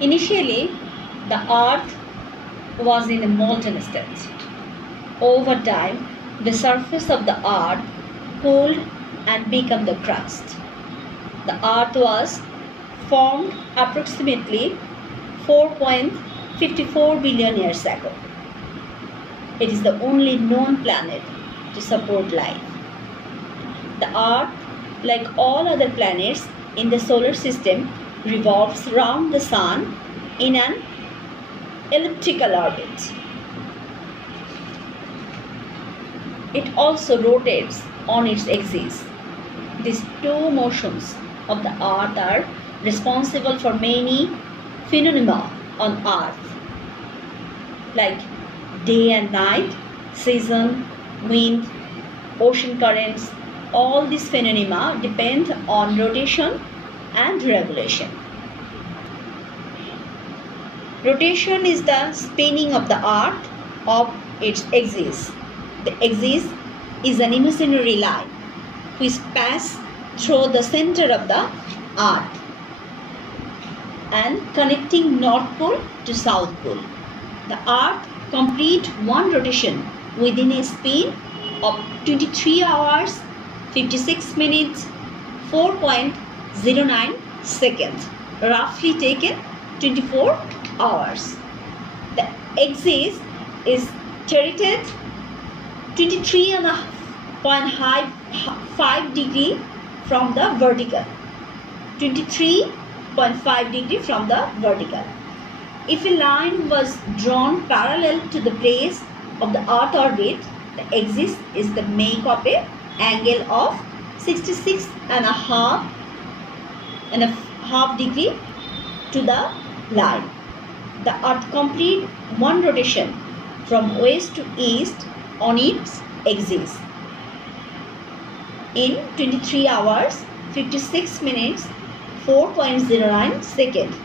Initially, the Earth was in a molten state. Over time, the surface of the Earth cooled and became the crust. The Earth was formed approximately 4.54 billion years ago. It is the only known planet to support life. The Earth, like all other planets in the solar system, revolves around the Sun in an elliptical orbit. It also rotates on its axis. These two motions of the Earth are responsible for many phenomena on Earth, like day and night, season, wind, ocean currents. All these phenomena depend on rotation and revolution. Rotation is the spinning of the Earth of its axis. The axis is an imaginary line which passes through the center of the Earth and connecting North Pole to South Pole. The Earth completes one rotation within a spin of 23 hours, 56 minutes, 4.09 seconds, roughly taken 24 hours. The axis is tilted 23.5 degree from the vertical. 23.5 degree from the vertical. If a line was drawn parallel to the place of the Earth orbit, the axis is the make of a angle of 66.5 degree to the line. The Earth completes one rotation from west to east on its axis in 23 hours, 56 minutes, 4.09 seconds,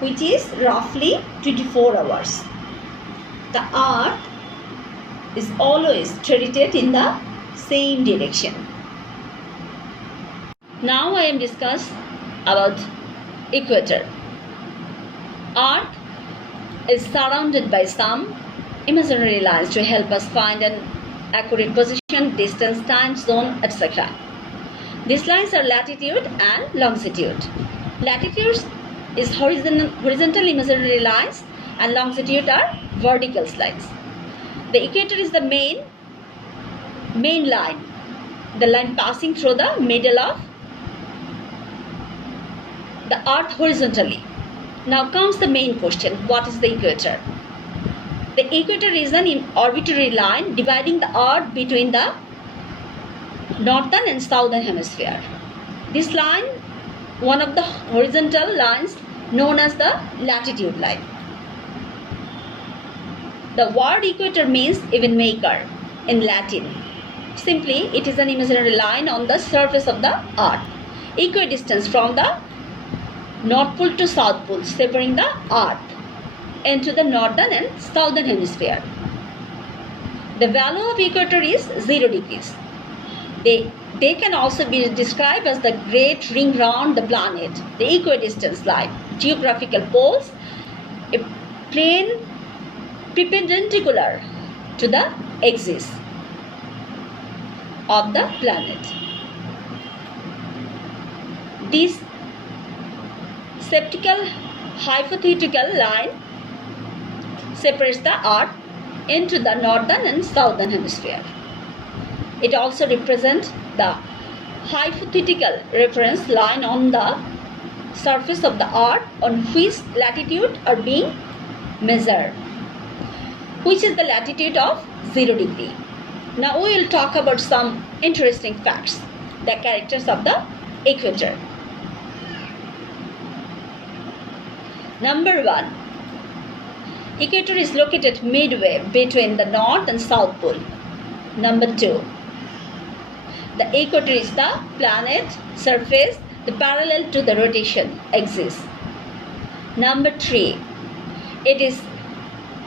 which is roughly 24 hours. The Earth is always tilted in the same direction. Now I am discuss about equator. Earth is surrounded by some imaginary lines to help us find an accurate position, distance, time, zone, etc. These lines are latitude and longitude. Latitude is horizontal imaginary lines and longitude are vertical lines. The equator is the main line, the line passing through the middle of the Earth horizontally. Now comes the main question, what is the equator? The equator is an arbitrary line dividing the Earth between the northern and southern hemisphere. This line, one of the horizontal lines known as the latitude line. The word equator means even maker in Latin. Simply, it is an imaginary line on the surface of the Earth. Equidistance from the North Pole to South Pole, separating the Earth into the northern and southern hemisphere. The value of equator is 0 degrees. They can also be described as the great ring round the planet, the equidistance line, geographical poles, a plane perpendicular to the axis of the planet. This septical hypothetical line separates the Earth into the northern and southern hemisphere. It also represents the hypothetical reference line on the surface of the Earth on which latitude are being measured, which is the latitude of 0 degree. Now we will talk about some interesting facts, the characters of the equator. Number 1. Equator is located midway between the North and South Pole. Number 2. The equator is the planet surface parallel to the rotation axis. Number 3. It is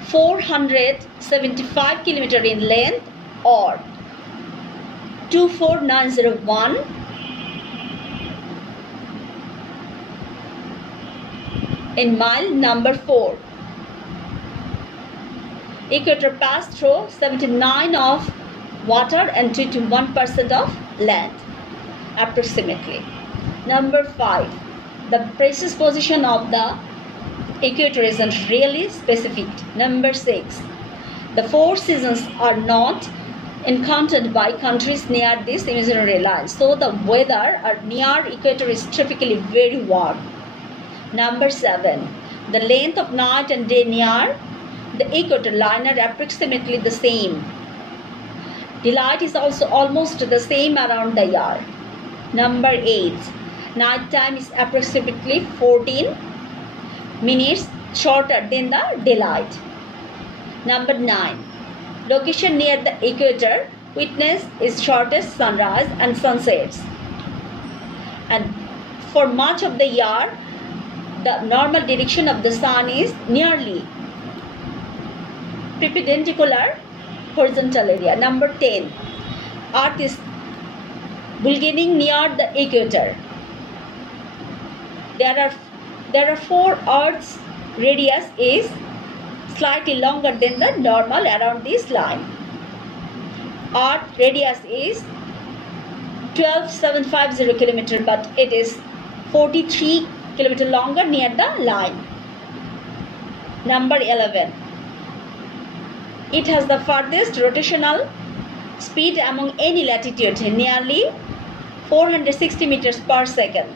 475 km in length or 24901 in mile number 4. Equator passed through 79 of water and 21% of land, approximately. Number 5. The precise position of the equator isn't really specific. Number 6. The 4 seasons are not encountered by countries near this imaginary line, so the weather near equator is typically very warm. Number 7. The length of night and day near the equator line are approximately the same. Daylight is also almost the same around the year. Number 8. Night time is approximately 14 minutes shorter than the daylight. Number 9. Location near the equator witness its shortest sunrise and sunsets. And for much of the year, the normal direction of the sun is nearly perpendicular horizontal area. Number 10. Earth is bulging near the equator. There are 4 Earth's radius is slightly longer than the normal around this line. Earth radius is 12,750 km, but it is 43 km longer near the line. Number 11. It has the farthest rotational speed among any latitude, nearly 460 meters per second.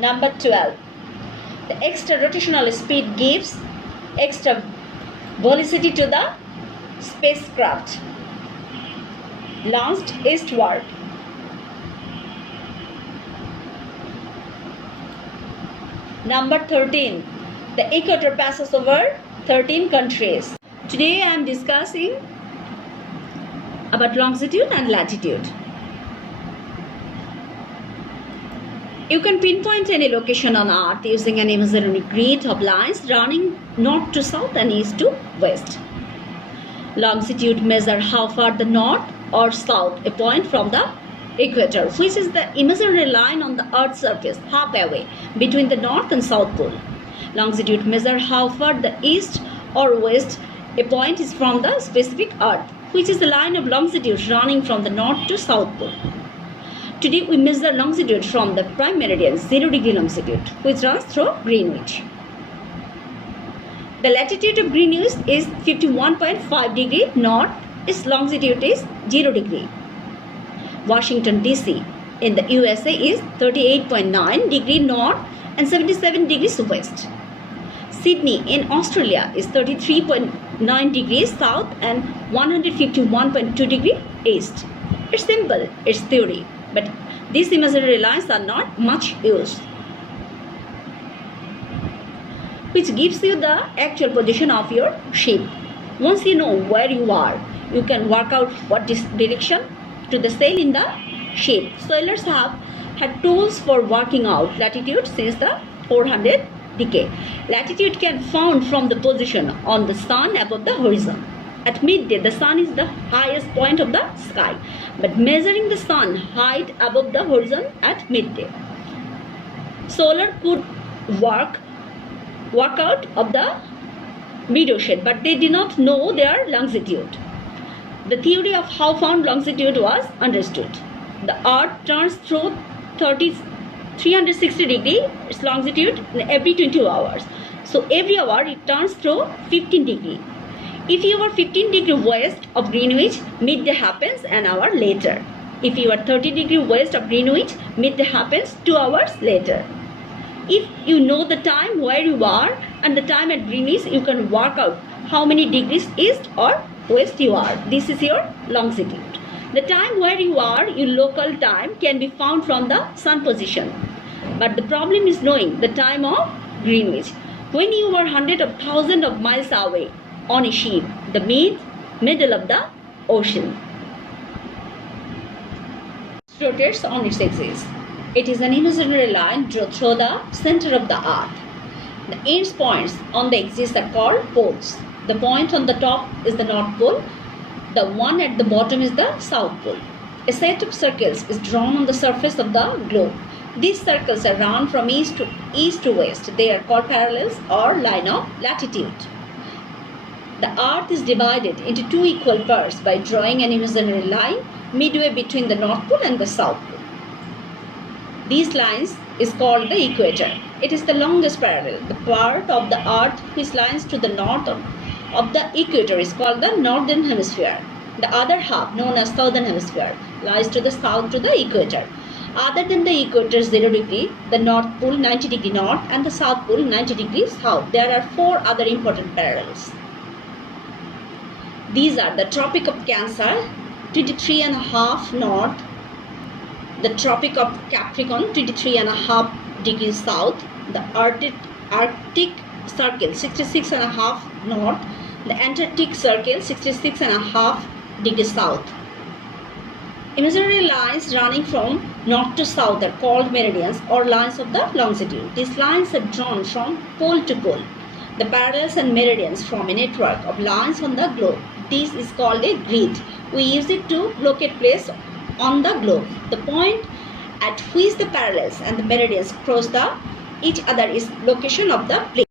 Number 12. The extra rotational speed gives extra velocity to the spacecraft launched eastward. Number 13. The equator passes over 13 countries. Today I am discussing about longitude and latitude. You can pinpoint any location on Earth using an imaginary grid of lines running north to south and east to west. Longitude measures how far the north or south a point from the equator, which is the imaginary line on the Earth's surface halfway between the north and south pole. Longitude measures how far the east or west a point is from the specific Earth, which is the line of longitude running from the north to south pole. Today we measure longitude from the prime meridian, 0 degree longitude, which runs through Greenwich. The latitude of Greenwich is 51.5 degree north. Its longitude is 0 degree. Washington DC in the USA is 38.9 degree north and 77 degrees west. Sydney in Australia is 33.9 degrees south and 151.2 degree east. It's simple, it's theory, but these imaginary lines are not much used, which gives you the actual position of your ship. Once you know where you are, you can work out what direction to the sail in the ship. Sailors have had tools for working out latitude since the 400 decade. Latitude can be found from the position on the sun above the horizon. At midday, the sun is the highest point of the sky, but measuring the sun height above the horizon at midday, Solar could work out of the mid-ocean, but they did not know their longitude. The theory of how found longitude was understood. The Earth turns through 360 degree its longitude every 22 hours. So every hour it turns through 15 degree. If you are 15 degree west of Greenwich, midday happens an hour later. If you are 30 degree west of Greenwich, midday happens 2 hours later. If you know the time where you are and the time at Greenwich, you can work out how many degrees east or west you are. This is your longitude. The time where you are, your local time, can be found from the sun position. But the problem is knowing the time of Greenwich. When you are hundreds of thousands of miles away on a ship, the middle of the ocean rotates on its axis. It is an imaginary line drawn through the center of the earth. The end points on the axis are called poles. The point on the top is the North Pole. The one at the bottom is the South Pole. A set of circles is drawn on the surface of the globe. These circles are run from east to west. They are called parallels or line of latitude. The earth is divided into two equal parts by drawing an imaginary line midway between the North Pole and the South Pole. These lines is called the equator. It is the longest parallel. The part of the earth which lies to the north of the equator is called the northern hemisphere. The other half, known as southern hemisphere, lies to the south to the equator. Other than the equator 0 degree, the North Pole 90 degree north and the South Pole 90 degrees south, there are four other important parallels. These are the Tropic of Cancer 23.5 north, the Tropic of Capricorn 23.5 degrees south, the Arctic Circle 66.5 north, the Antarctic Circle 66.5 degrees south. Imaginary lines running from north to south are called meridians or lines of the longitude. These lines are drawn from pole to pole. The parallels and meridians form a network of lines on the globe. This is called a grid. We use it to locate place on the globe. The point at which the parallels and the meridians cross each other is location of the plane.